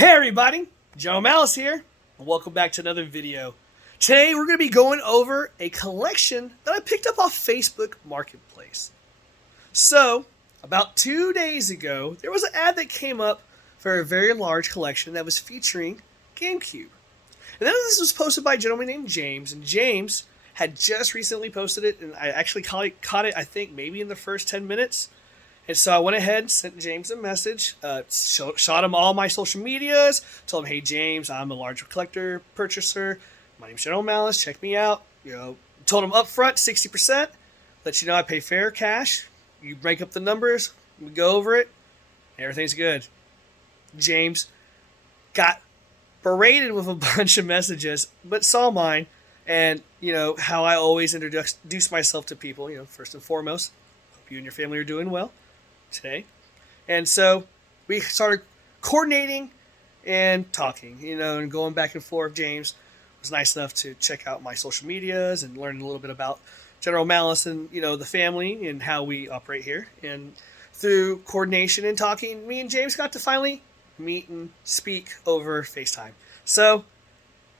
Hey everybody, Joe Malice here, and welcome back to another video. Today we're going to be going over a collection that I picked up off Facebook Marketplace. So, about 2 days ago, there was an ad that came up for a very large collection that was featuring GameCube. And then this was posted by a gentleman named James, and James had just recently posted it, and I actually caught it, I think, maybe in the first 10 minutes. And so I went ahead and sent James a message, shot him all my social medias, told him, hey, James, I'm a large collector purchaser. My name's General Malice. Check me out. Told him up front, 60%. Let you know I pay fair cash. You break up the numbers. We go over it. Everything's good. James got berated with a bunch of messages, but saw mine. And, how I always introduce myself to people, first and foremost, hope you and your family are doing well today. And so we started coordinating and talking, and going back and forth. James was nice enough to check out my social medias and learn a little bit about General Malice and, the family and how we operate here. And through coordination and talking, me and James got to finally meet and speak over FaceTime. So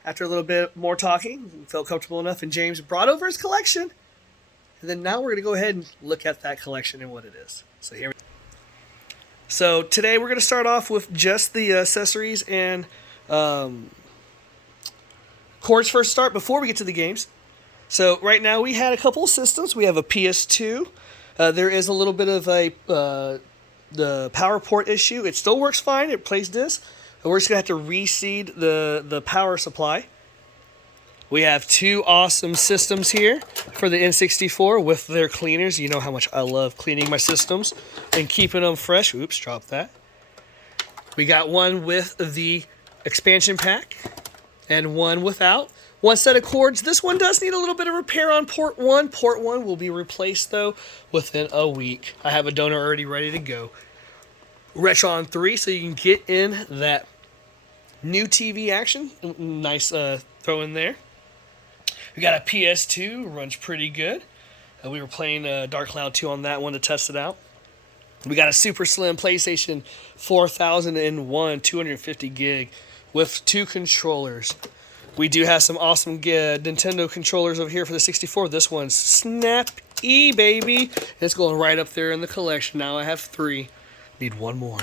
after a little bit more talking, we felt comfortable enough, and James brought over his collection. And then now we're going to go ahead and look at that collection and what it is. So today we're going to start off with just the accessories and cords first start before we get to the games. So right now we had a couple of systems. We have a PS2. There is a little bit of the power port issue. It still works fine. It plays disc. We're just going to have to reseed the power supply. We have two awesome systems here for the N64 with their cleaners. You know how much I love cleaning my systems and keeping them fresh. Oops, dropped that. We got one with the expansion pack and one without. One set of cords. This one does need a little bit of repair on port 1. Port 1 will be replaced, though, within a week. I have a donor already ready to go. Retron 3, so you can get in that new TV action. Nice throw in there. We got a PS2, runs pretty good. We were playing Dark Cloud 2 on that one to test it out. We got a super slim PlayStation 4001, 250 gig with 2 controllers. We do have some awesome Nintendo controllers over here for the 64. This one's Snap-E, baby. It's going right up there in the collection. Now I have 3. Need one more.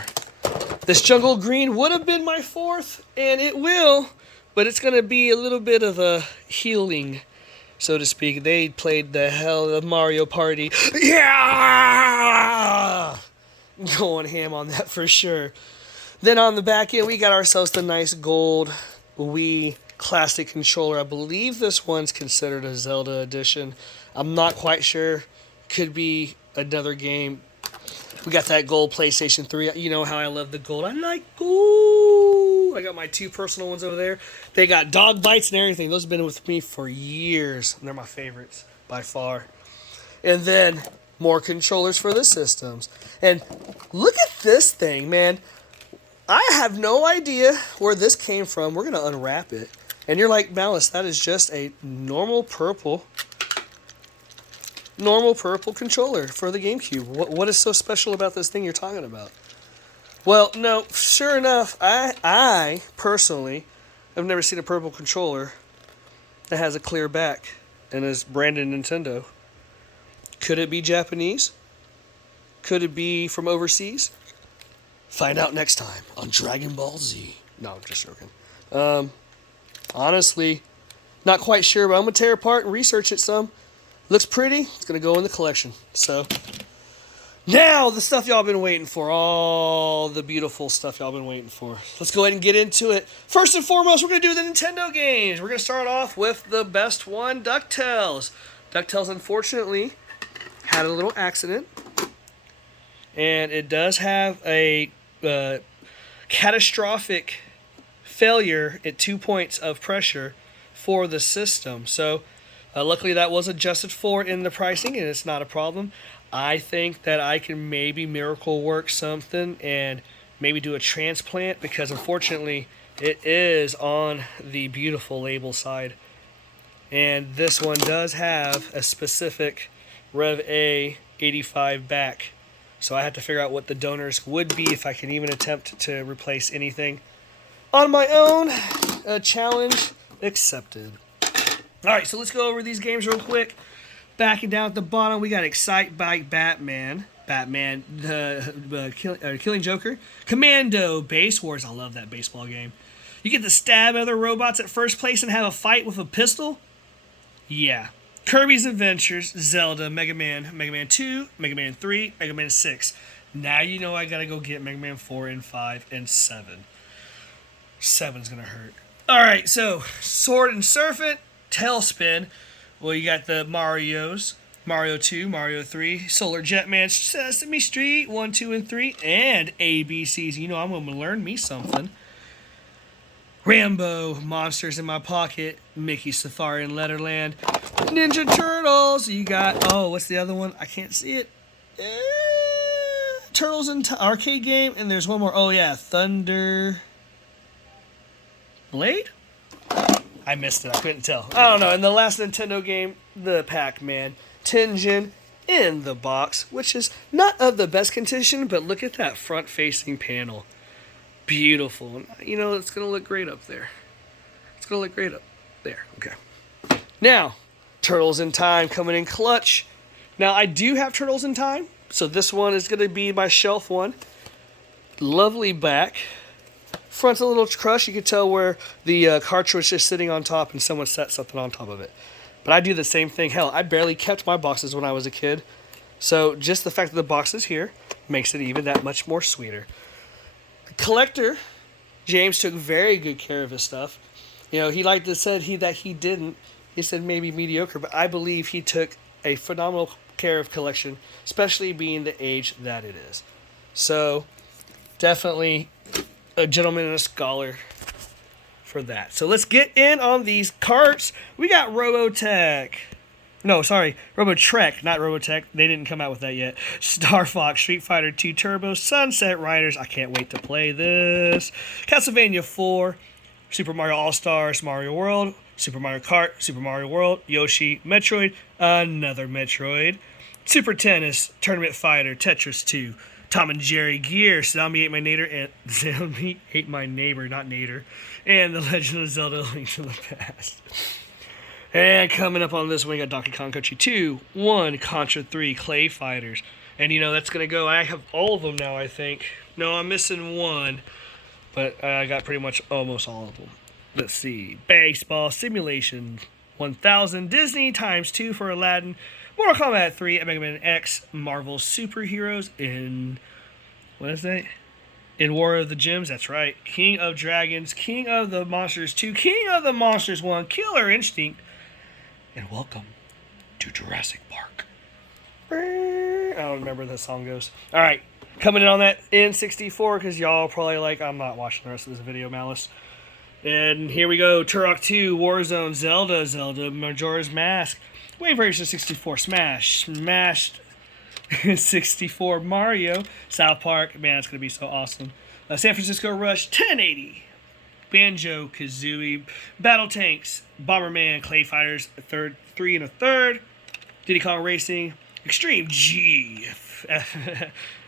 This Jungle Green would have been my 4th, and it will, but it's going to be a little bit of a healing, so to speak. They played the hell of Mario Party. Yeah! Going ham on that for sure. Then on the back end, we got ourselves the nice gold Wii Classic controller. I believe this one's considered a Zelda edition. I'm not quite sure. Could be another game. We got that gold PlayStation 3. You know how I love the gold. I like gold. I got my 2 personal ones over there. They got dog bites and everything. Those have been with me for years. They're my favorites by far. And then more controllers for the systems. And look at this thing, man. I have no idea where this came from. We're going to unwrap it. And you're like, Malice, that is just a normal purple controller for the GameCube. What is so special about this thing you're talking about? Well, no, sure enough, I personally have never seen a purple controller that has a clear back and is branded Nintendo. Could it be Japanese? Could it be from overseas? Find out next time on Dragon Ball Z. No, I'm just joking. Honestly, not quite sure, but I'm going to tear it apart and research it some. Looks pretty. It's going to go in the collection. So, now the stuff y'all been waiting for. All the beautiful stuff y'all been waiting for. Let's go ahead and get into it. First and foremost, we're going to do the Nintendo games. We're going to start off with the best one, DuckTales. DuckTales, unfortunately, had a little accident. And it does have a catastrophic failure at 2 points of pressure for the system. So, luckily that was adjusted for in the pricing, and it's not a problem. I think that I can maybe miracle work something and maybe do a transplant, because unfortunately it is on the beautiful label side. And this one does have a specific Rev A 85 back. So I have to figure out what the donors would be if I can even attempt to replace anything. on my own. Challenge accepted. All right, so let's go over these games real quick. Backing down at the bottom, we got Excite Bike Batman, Killing Joker, Commando Base Wars. I love that baseball game. You get to stab other robots at first place and have a fight with a pistol. Yeah. Kirby's Adventures, Zelda, Mega Man 2, Mega Man 3, Mega Man 6. Now you know I gotta go get Mega Man 4 and 5 and 7. 7's gonna hurt. Alright, so Sword and Surfing, Tailspin. Well, you got the Marios, Mario 2, Mario 3, Solar Jetman, Sesame Street 1, 2, and 3, and ABCs. You know I'm gonna learn me something. Rambo, Monsters in My Pocket, Mickey Safari in Letterland, Ninja Turtles. You got, oh, what's the other one? I can't see it. Turtles in arcade game, and there's one more. Oh yeah, Thunder Blade? I missed it. I couldn't tell. I don't know. And the last Nintendo game, the Pac-Man Tengen in the box, which is not of the best condition, but look at that front-facing panel. Beautiful. You know, it's going to look great up there. It's going to look great up there. Okay. Now, Turtles in Time coming in clutch. Now, I do have Turtles in Time, so this one is going to be my shelf one. Lovely back. Front's a little crushed. You can tell where the cartridge is sitting on top and someone set something on top of it. But I do the same thing. Hell, I barely kept my boxes when I was a kid. So just the fact that the box is here makes it even that much more sweeter. Collector, James took very good care of his stuff. You know, he liked to said that he didn't. He said maybe mediocre, but I believe he took a phenomenal care of collection, especially being the age that it is. So, definitely a gentleman and a scholar for that. So let's get in on these carts. We got Robotech. No, sorry, Robotrek, not Robotech. They didn't come out with that yet. Star Fox, Street Fighter 2 Turbo, Sunset Riders. I can't wait to play this. Castlevania 4, Super Mario All-Stars, Mario World, Super Mario Kart, Super Mario World, Yoshi, Metroid, another Metroid, Super Tennis, Tournament Fighter, Tetris 2, Tom and Jerry Gear, Zombie Ate My Neighbor, and Zombie Ate My Neighbor, not Nader, and The Legend of Zelda: Link to the Past. And coming up on this one, we got Donkey Kong Country 2, 1, Contra 3, Clay Fighters. And you know, that's going to go, I have all of them now, I think. No, I'm missing one, but I got pretty much almost all of them. Let's see. Baseball Simulation 1000, Disney times 2 for Aladdin, Mortal Kombat 3, Mega Man X, Marvel Superheroes in, what is that? In War of the Gems, that's right. King of Dragons, King of the Monsters 2, King of the Monsters 1, Killer Instinct, and welcome to Jurassic Park. I don't remember how the song goes. All right, coming in on that N64, because y'all probably like, I'm not watching the rest of this video, Malice. And here we go, Turok 2, Warzone, Zelda, Majora's Mask, Wave Racer 64, Smashed 64, Mario, South Park, man, it's going to be so awesome. San Francisco Rush, 1080. Banjo, Kazooie, Battle Tanks, Bomberman, Clay Fighters, 3 and a third, Diddy Kong Racing, Extreme G,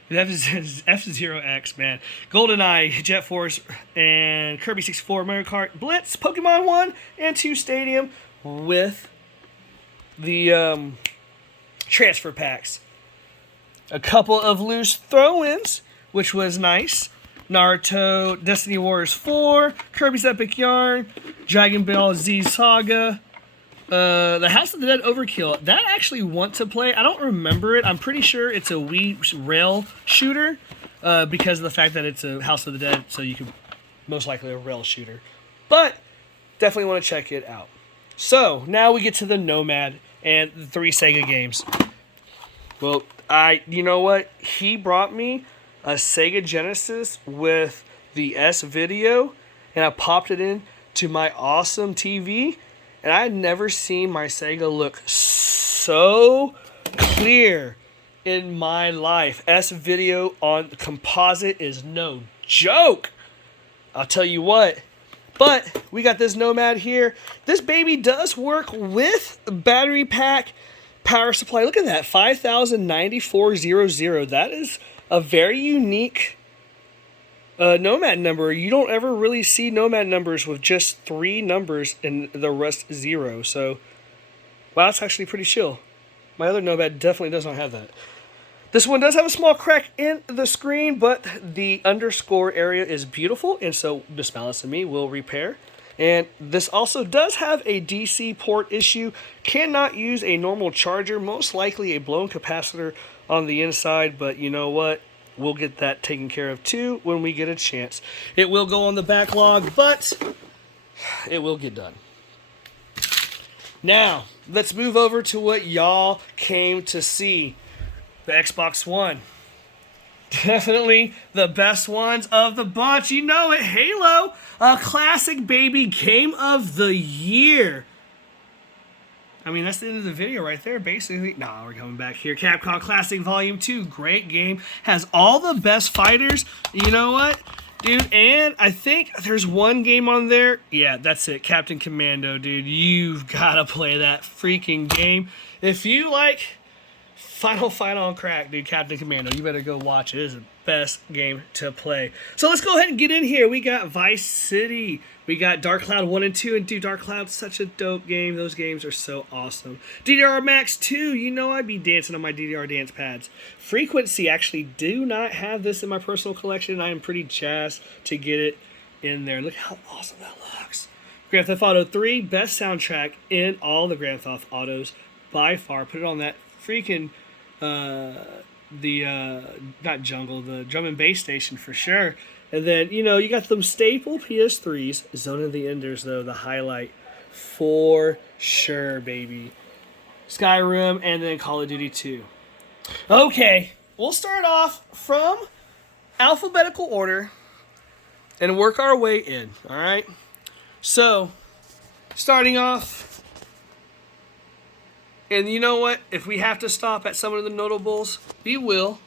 F-Zero X, man, GoldenEye, Jet Force, and Kirby 64, Mario Kart, Blitz, Pokemon 1 and 2 Stadium with the transfer packs. A couple of loose throw-ins, which was nice. Naruto, Destiny Warriors 4, Kirby's Epic Yarn, Dragon Ball Z Saga, the House of the Dead Overkill. That I actually want to play. I don't remember it. I'm pretty sure it's a Wii rail shooter because of the fact that it's a House of the Dead, so you could most likely a rail shooter. But definitely want to check it out. So now we get to the Nomad and the 3 Sega games. Well, you know what? He brought me a Sega Genesis with the S-Video, and I popped it in to my awesome TV, and I had never seen my Sega look so clear in my life. S-Video on composite is no joke. I'll tell you what. But we got this Nomad here. This baby does work with battery pack power supply. Look at that, 509400. That is a very unique Nomad number. You don't ever really see Nomad numbers with just 3 numbers and the rest 0. So, wow, that's actually pretty chill. My other Nomad definitely does not have that. This one does have a small crack in the screen, but the underscore area is beautiful, and so Miss Malice and me will repair. And this also does have a DC port issue. Cannot use a normal charger, most likely a blown capacitor on the inside, but you know what? We'll get that taken care of too when we get a chance. It will go on the backlog, but it will get done. Now, let's move over to what y'all came to see. The Xbox One. Definitely the best ones of the bunch. You know it. Halo, a classic baby game of the year. I mean, that's the end of the video right there, basically. Nah, we're coming back here. Capcom Classic Volume 2. Great game. Has all the best fighters. You know what? Dude, and I think there's one game on there. Yeah, that's it. Captain Commando, dude. You've got to play that freaking game. If you like Final Fight on Crack, dude, Captain Commando, you better go watch it. It is the best game to play. So let's go ahead and get in here. We got Vice City. We got Dark Cloud 1 and 2. And dude, Dark Cloud's such a dope game. Those games are so awesome. DDR Max 2. You know I'd be dancing on my DDR dance pads. Frequency. Actually do not have this in my personal collection. I am pretty jazzed to get it in there. Look how awesome that looks. Grand Theft Auto 3. Best soundtrack in all the Grand Theft Autos by far. Put it on that freaking not jungle, the drum and bass station for sure. And then, you know, you got them staple PS3s. Zone of the Enders, though, the highlight for sure, baby. Skyrim, and then Call of Duty 2. Okay, we'll start off from alphabetical order and work our way in, all right? So, starting off, and you know what? If we have to stop at some of the notables, we will.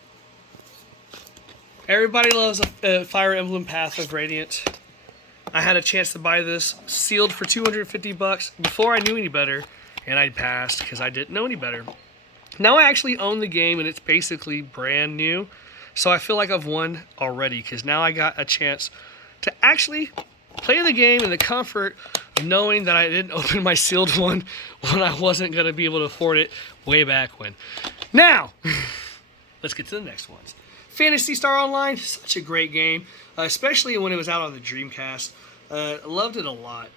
Everybody loves a Fire Emblem Path of Radiant. I had a chance to buy this sealed for $250 before I knew any better, and I passed because I didn't know any better. Now I actually own the game, and it's basically brand new, so I feel like I've won already because now I got a chance to actually play the game in the comfort of knowing that I didn't open my sealed one when I wasn't going to be able to afford it way back when. Now, let's get to the next ones. Phantasy Star Online, such a great game, especially when it was out on the Dreamcast. Loved it a lot.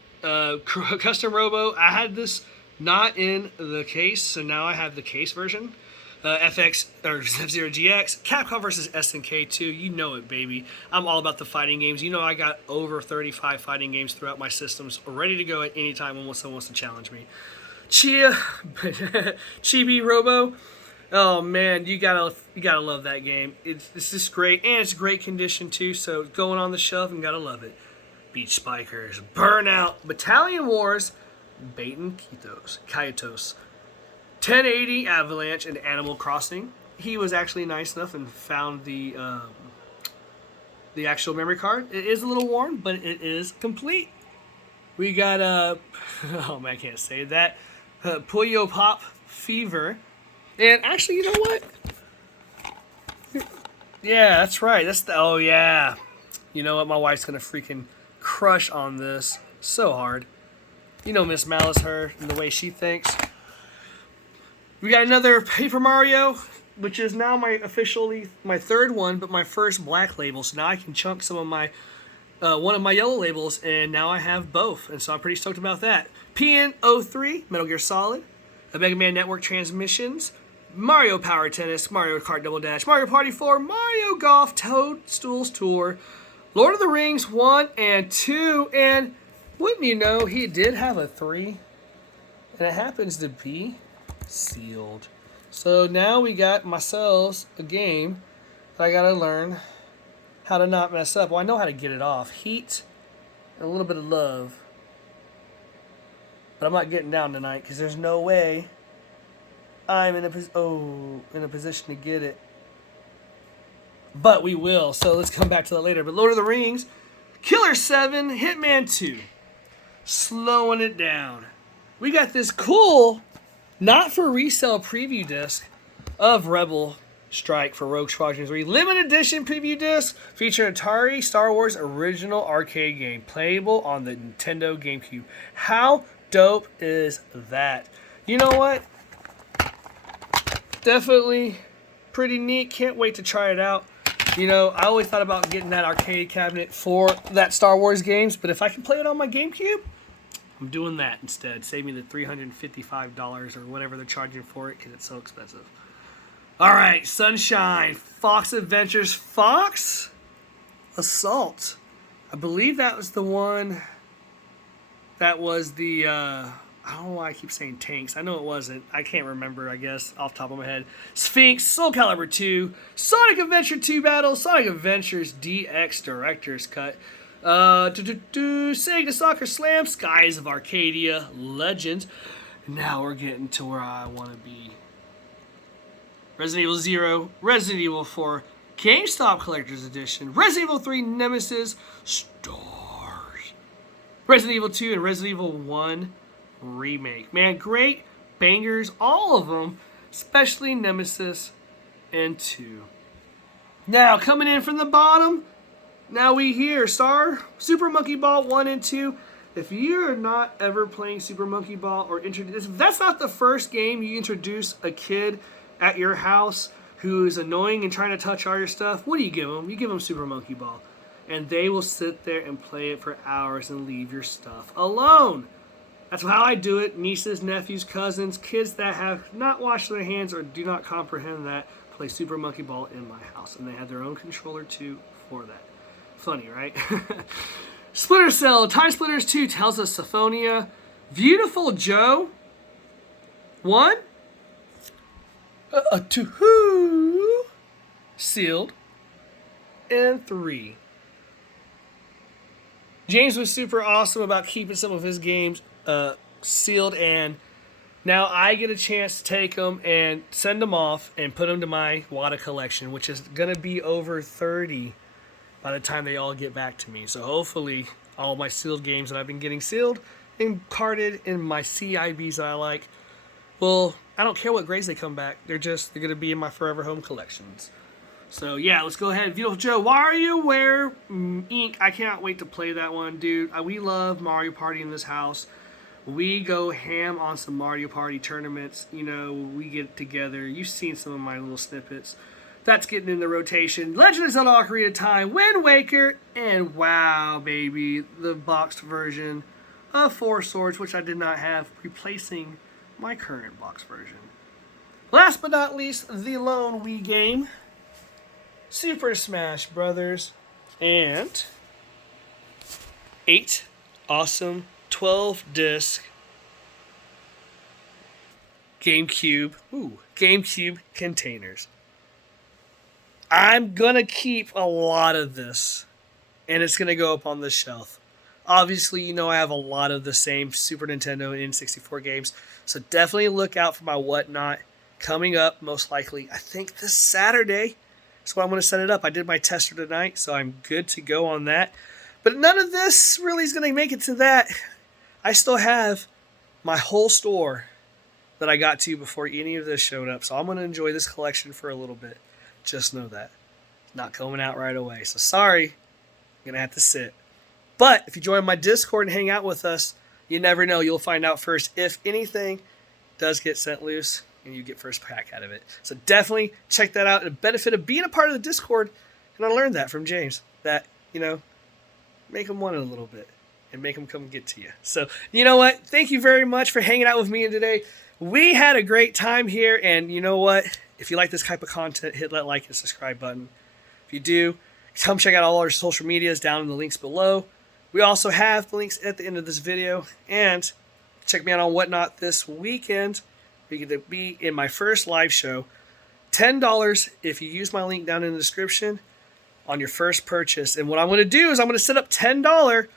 Custom Robo, I had this not in the case, so now I have the case version. FX or F-Zero GX, Capcom vs. SNK 2, you know it, baby. I'm all about the fighting games. You know I got over 35 fighting games throughout my systems, ready to go at any time when someone wants to challenge me. Chibi Robo. Oh man, you gotta love that game. It's just great, and it's great condition too. So going on the shelf and gotta love it. Beach Spikers, Burnout, Battalion Wars, Baton Kaitos, 1080 Avalanche, and Animal Crossing. He was actually nice enough and found the actual memory card. It is a little worn, but it is complete. We got oh man, I can't say that. Puyo Pop Fever. And actually, you know what? Yeah, that's right. Oh yeah. You know what? My wife's gonna freaking crush on this so hard. You know Miss Malice, her, and the way she thinks. We got another Paper Mario, which is now officially my third one, but my first black label. So now I can chunk some of my one of my yellow labels, and now I have both, and so I'm pretty stoked about that. PN03, Metal Gear Solid, the Mega Man Network Transmissions, Mario Power Tennis, Mario Kart Double Dash, Mario Party 4, Mario Golf, Toadstool's Tour, Lord of the Rings 1 and 2, and wouldn't you know, he did have a 3, and it happens to be sealed. So now we got myself a game that I gotta learn how to not mess up. Well, I know how to get it off. Heat and a little bit of love. But I'm not getting down tonight because there's no way I'm in a position to get it. But we will. So let's come back to that later. But Lord of the Rings, Killer 7, Hitman 2. Slowing it down. We got this cool, not for resale preview disc of Rebel strike for Rogue Squadron 3. Limited edition preview disc featuring Atari Star Wars original arcade game. Playable on the Nintendo GameCube. How dope is that? You know what? Definitely pretty neat. Can't wait to try it out. You know, I always thought about getting that arcade cabinet for that Star Wars games, but if I can play it on my GameCube, I'm doing that instead. Save me the $355 or whatever they're charging for it because it's so expensive. All right, Sunshine, Fox Adventures, Fox Assault. I believe that was the one that was the, I don't know why I keep saying tanks. I know it wasn't. I can't remember, I guess, off the top of my head. Sphinx, Soul Calibur 2, Sonic Adventure 2 Battle, Sonic Adventures DX Director's Cut, Sega Soccer Slam, Skies of Arcadia, Legends. Now we're getting to where I want to be. Resident Evil 0, Resident Evil 4, GameStop Collector's Edition, Resident Evil 3 Nemesis, Stars, Resident Evil 2, and Resident Evil 1 Remake. Man, great bangers, all of them, especially Nemesis and 2. Now, coming in from the bottom, now we hear Super Monkey Ball 1 and 2. If you're not ever playing Super Monkey Ball or if that's not the first game you introduce a kid at your house who's annoying and trying to touch all your stuff, what do you give them? You give them Super Monkey Ball. And they will sit there and play it for hours and leave your stuff alone. That's how I do it. Nieces, nephews, cousins, kids that have not washed their hands or do not comprehend that play Super Monkey Ball in my house. And they have their own controller too for that. Funny, right? Splinter Cell, Time Splitters 2, Tales of Symphonia, Beautiful Joe 1, 2, sealed, and 3. James was super awesome about keeping some of his games sealed, and now I get a chance to take them and send them off and put them to my WADA collection, which is going to be over 30 by the time they all get back to me. So hopefully all my sealed games that I've been getting sealed and carded in my CIBs that I like, well, I don't care what grades they come back. They're going to be in my forever home collections. So yeah, let's go ahead. Beautiful Joe, WarioWare Inc. I cannot wait to play that one, dude. We love Mario Party in this house. We go ham on some Mario Party tournaments. You know, we get together. You've seen some of my little snippets. That's getting in the rotation. Legend of Zelda Ocarina of Time, Wind Waker, and wow, baby, the boxed version of Four Swords, which I did not have, replacing my current box version. Last but not least, the lone Wii game, Super Smash Brothers, and 8 awesome 12-disc GameCube containers. I'm going to keep a lot of this, and it's going to go up on the shelf. Obviously, you know I have a lot of the same Super Nintendo and N64 games, so definitely look out for my Whatnot coming up, most likely, I think this Saturday. That's when I'm going to set it up. I did my tester tonight, so I'm good to go on that. But none of this really is going to make it to that. I still have my whole store that I got to before any of this showed up, so I'm going to enjoy this collection for a little bit. Just know that. It's not coming out right away. So sorry, I'm going to have to sit. But if you join my Discord and hang out with us, you never know. You'll find out first if anything does get sent loose and you get first crack out of it. So definitely check that out. And the benefit of being a part of the Discord, and I learned that from James, that, you know, make them want it a little bit and make them come get to you. So, you know what? Thank you very much for hanging out with me today. We had a great time here, and you know what? If you like this type of content, hit that like and subscribe button. If you do, come check out all our social medias down in the links below. We also have the links at the end of this video. And check me out on Whatnot this weekend. You're going to be in my first live show. $10 if you use my link down in the description on your first purchase. And what I'm going to do is I'm going to set up $10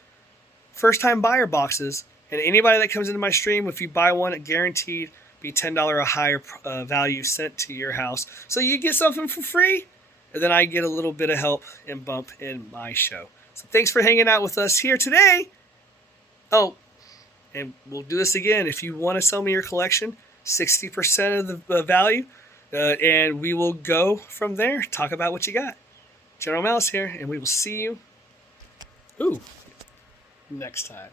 first-time buyer boxes. And anybody that comes into my stream, if you buy one, it guaranteed be $10 or higher value sent to your house. So you get something for free, and then I get a little bit of help and bump in my show. So thanks for hanging out with us here today. Oh, and we'll do this again. If you want to sell me your collection, 60% of the value and we will go from there. Talk about what you got. General Mouse here, and we will see you. Next time.